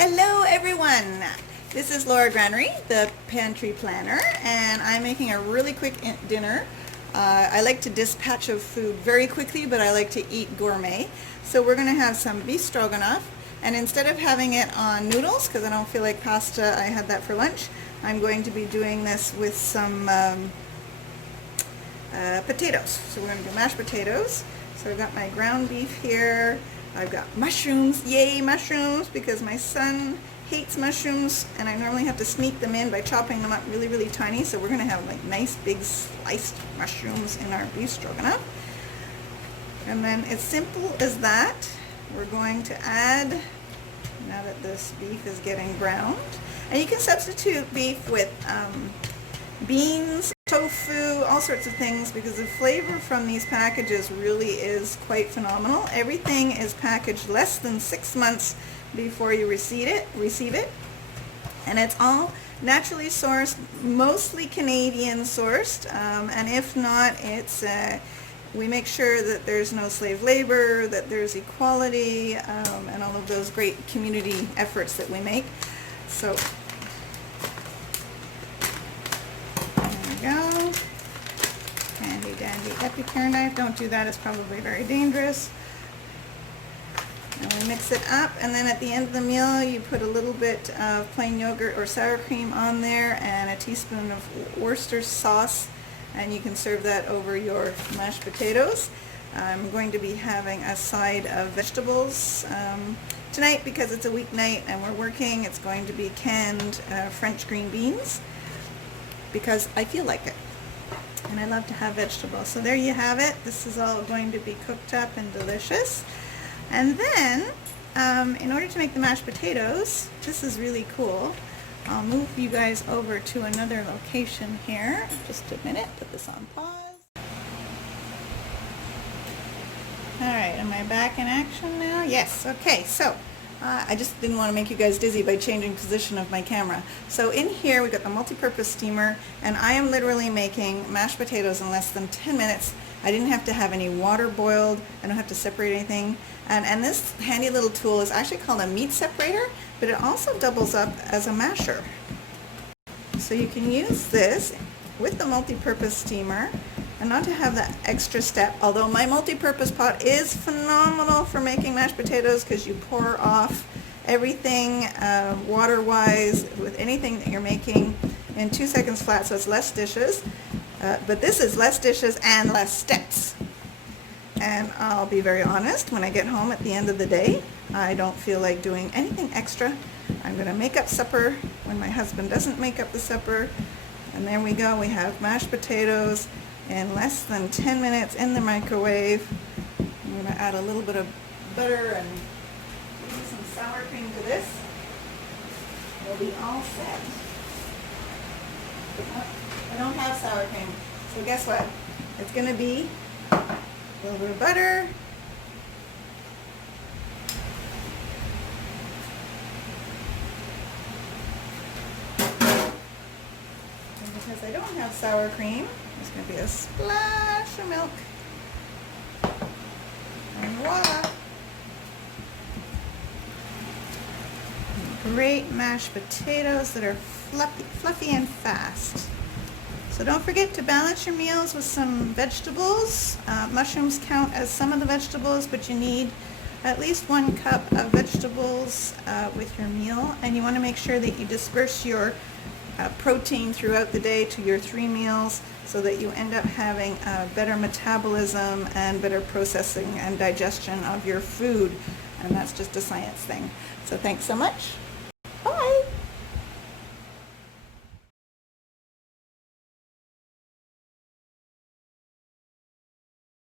Hello everyone! This is Laura Granary, the pantry planner, and I'm making a really quick dinner. I like to dispatch of food very quickly, but I like to eat gourmet. So we're going to have some beef stroganoff, and instead of having it on noodles, because I don't feel like pasta, I had that for lunch, I'm going to be doing this with some potatoes. So we're going to do mashed potatoes. So I've got my ground beef here. I've got mushrooms, yay mushrooms, because my son hates mushrooms and I normally have to sneak them in by chopping them up really tiny. So we're going to have like nice big sliced mushrooms in our beef stroganoff. And then as simple as that, we're going to add, now that this beef is getting browned, and you can substitute beef with beans, tofu, all sorts of things, because the flavor from these packages really is quite phenomenal. Everything is packaged less than 6 months before you receive it, and it's all naturally sourced, mostly Canadian sourced, and if not, it's we make sure that there's no slave labor, that there's equality, and all of those great community efforts that we make. So go. Handy dandy epicure knife. Don't do that, it's probably very dangerous. And we mix it up, and then at the end of the meal you put a little bit of plain yogurt or sour cream on there and a teaspoon of Worcester sauce, and you can serve that over your mashed potatoes. I'm going to be having a side of vegetables tonight because it's a weeknight and we're working. It's going to be canned French green beans, because I feel like it, and I love to have vegetables. So there you have it. This is all going to be cooked up and delicious. And then in order to make the mashed potatoes, this is really cool. I'll move you guys over to another location here. Just a minute, put this on pause. Alright, am I back in action now? Yes, okay, so I just didn't want to make you guys dizzy by changing position of my camera. So in here we got the multi-purpose steamer, and I am literally making mashed potatoes in less than 10 minutes. I didn't have to have any water boiled. I don't have to separate anything. And this handy little tool is actually called a meat separator, but it also doubles up as a masher. So you can use this with the multi-purpose steamer, and not to have that extra step, although my multi-purpose pot is phenomenal for making mashed potatoes, because you pour off everything water-wise with anything that you're making in 2 seconds flat, so it's less dishes. But this is less dishes and less steps. And I'll be very honest, when I get home at the end of the day, I don't feel like doing anything extra. I'm going to make up supper when my husband doesn't make up the supper. And there we go, we have mashed potatoes in less than 10 minutes in the microwave. I'm going to add a little bit of butter and maybe some sour cream to this. We'll be all set. I don't have sour cream, so guess what? It's going to be a little bit of butter, and because I don't have sour cream, there's going to be a splash of milk and voila! Great mashed potatoes that are fluffy and fast. So don't forget to balance your meals with some vegetables. Mushrooms count as some of the vegetables, but you need at least 1 cup of vegetables with your meal, and you want to make sure that you disperse your protein throughout the day to your 3 meals, so that you end up having better metabolism and better processing and digestion of your food, and that's just a science thing. So thanks so much.